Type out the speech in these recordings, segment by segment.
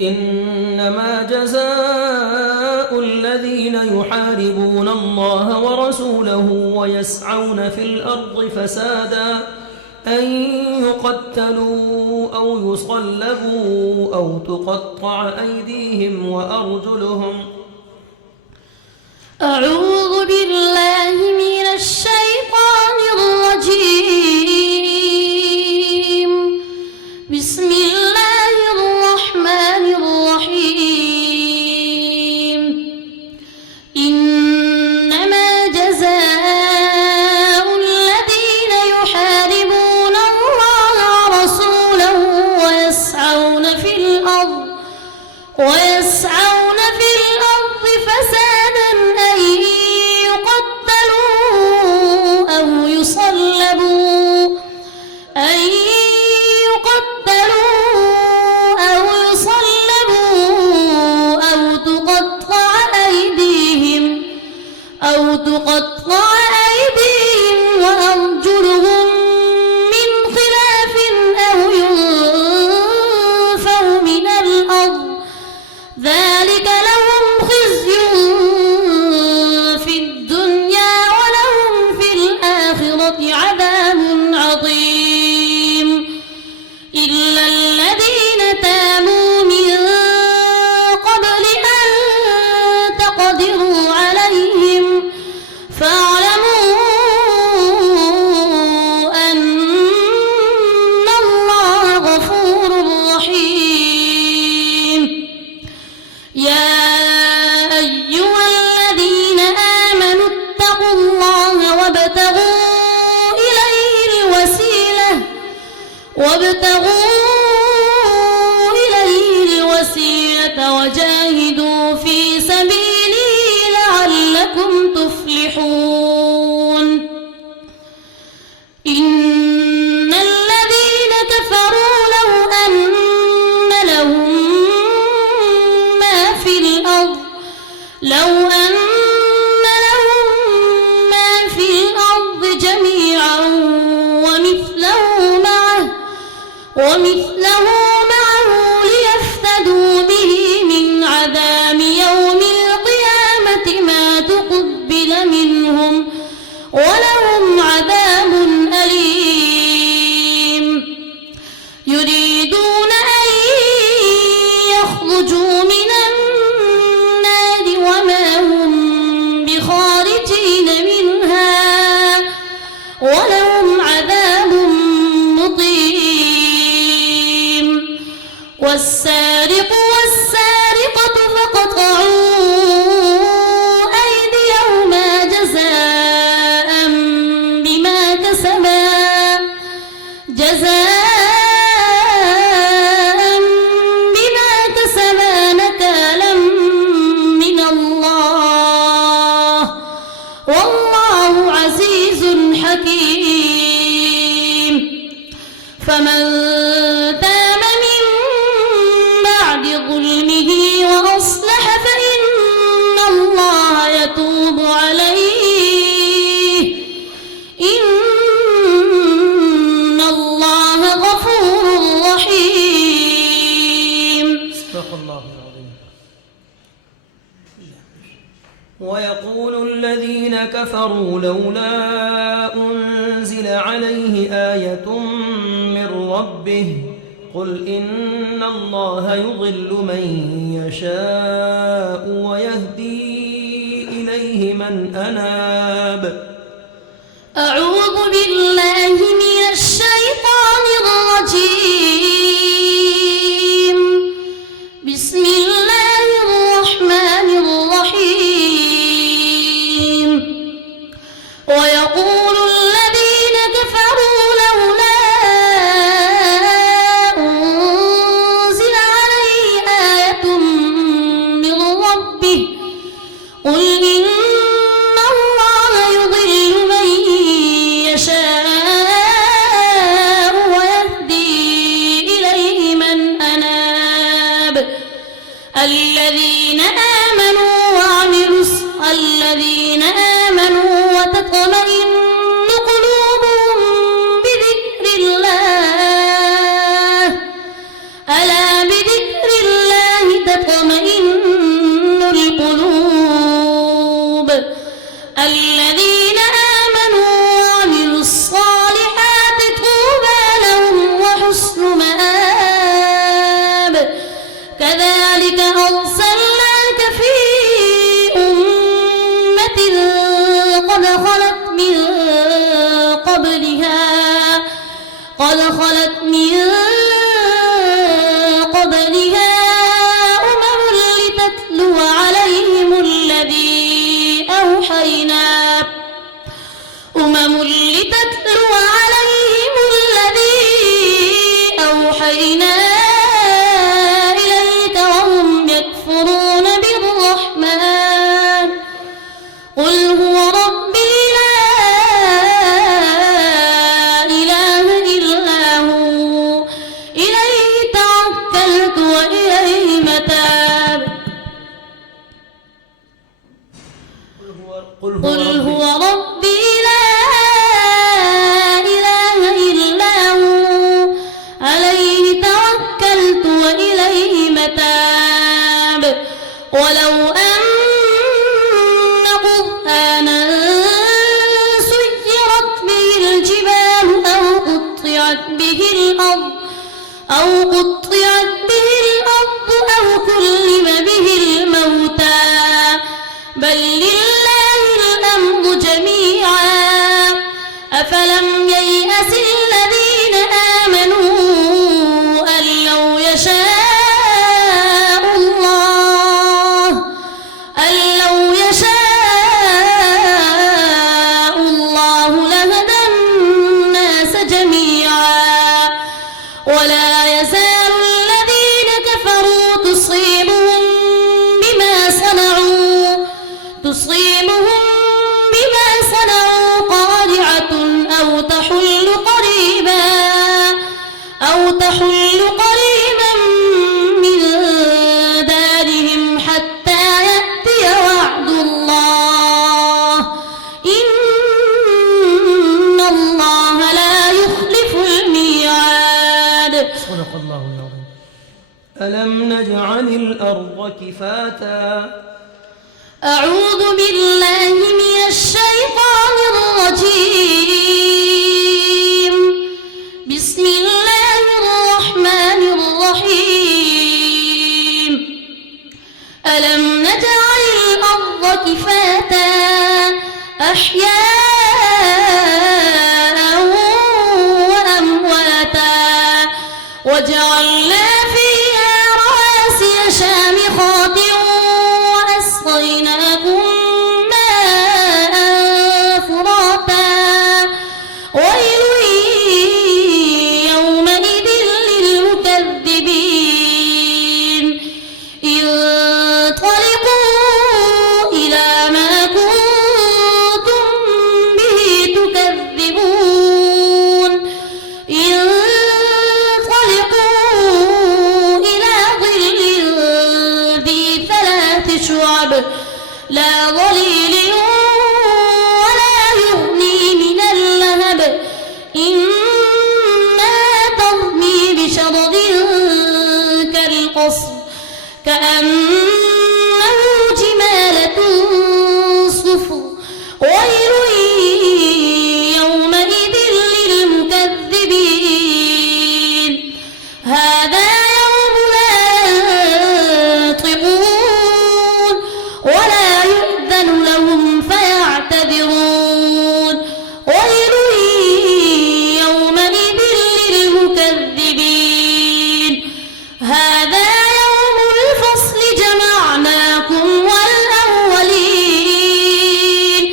إنما جزاء الذين يحاربون الله ورسوله ويسعون في الأرض فسادا أن يقتلوا أو يصلبوا أو تقطع أيديهم وأرجلهم. أعوذ بالله من الشيطان الرجيم. بسم الله الرحمن الرحيم. إنما جزاء الذين يحاربون الله ورسوله ويسعون في الأرض فسادا أن يقتلوا أو يصلبوا أو تقطع أيديهم وأرجلهم من خلاف أو ينفوا من الأرض ذلك لهم خزي في الدنيا ولهم في الآخرة عذاب عظيم. إلا الذين تابوا من قبل أن تقدروا عليهم فاعلموا أن الله غفور رحيم. يا أيها الذين آمنوا اتقوا الله وابتغوا إليه الوسيلة وجاهدوا في سبيله لعلكم تفلحون. إن الذين كفروا لو أن لهم ما في الأرض جميعا ومثله معه ليفتدوا به من عذاب يوم القيامة ما تقبل منهم ولهم عذاب أليم. يريدون أن يخرجوا من النار وما هم بخارجين منها ولهم عذاب مقيم. والسارق والسارقة فاقطعوا أيديهما جزاء بما كسبا نكالا من الله والله عزيز حكيم. فمن تاب من بعد ظلمه وأصلح فإن الله يتوب عليه إن الله غفور رحيم. صدق الله العظيم. ويقول الذين كفروا لولا أنزل عليه آية من ربه قل إن الله يضل من يشاء ويهدي إليه من أناب. أعوذ بالله من الشيطان الرجيم. بسم الله الرحمن الرحيم. ويقول الذين كفروا لولا أنزل عليه آية من ربه قل إن الله يضل من يشاء ويهدي إليه من أناب. الذين آمنوا وتطمئن قلوبهم بذكر الله خلت من قبلها لتتلو عليهم الذي أوحينا إليك وهم يكفرون بالرحمن قل هو ربي لا إله إلا هو إليه توكلت وإليه متاب قل هو ربي لا إله إلا هو عليه توكلت وإليه متاب ولو أن قرآنا سيرت به الجبال أو قطعت به الأرض أو كلم به الموتى بل لله الأمر جميعا أفلم ييأس الذين آمنوا أن لو يشاء الله لهدى الناس جميعا ولا يزال الذين كفروا تصيبهم بما صنعوا قارعة أو تحل قريبا من دارهم حتى يأتي وعد الله إن الله لا يخلف الميعاد. صدق الله العظيم. ألم نجعل الأرض كفاتا. أعوذ بالله من الشيطان الرجيم. بسم الله الرحمن الرحيم. ألم نجعل الأرض كفاتا أحياء وأمواتا وجعلنا فيها رواسي شامخات وأسقيناكم ماء فراتا ويل يومئذ للمكذبين انطلقوا إلى ما كنتم به تكذبون انطلقوا إلى ظل ذي 3 شعب لا ظليل ولا يغني من اللهب إنها ترمي بشرر كالقصر كأنه جمالة صفر ويل يومئذ للمكذبين هذا يوم لا ينطقون ولا يؤذن لهم فيعتذرون ويل يومئذ للمكذبين هذا يوم الفصل جمعناكم والأولين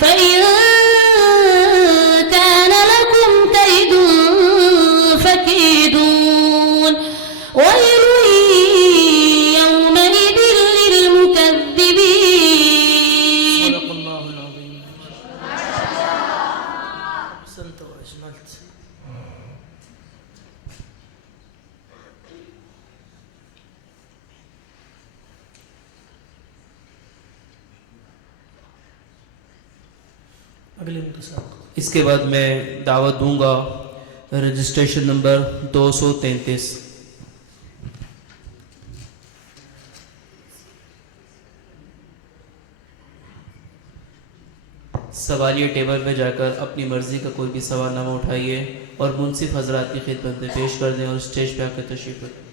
فإن كان لكم كيد فكيدون ويل يومئذ للمكذبين. صدق الله العظيم. أحسنت وأجملت. अगले मुतसाक। इसके बाद मैं दावत दूंगा रजिस्ट्रेशन नंबर 233। सवालिया टेबल में जाकर अपनी मर्जी का कोई भी सवालनामा उठाइए और मुंसिफ हजरात की खिदमत में पेश कर दें और स्टेज पे आकर तशरीफ रखें।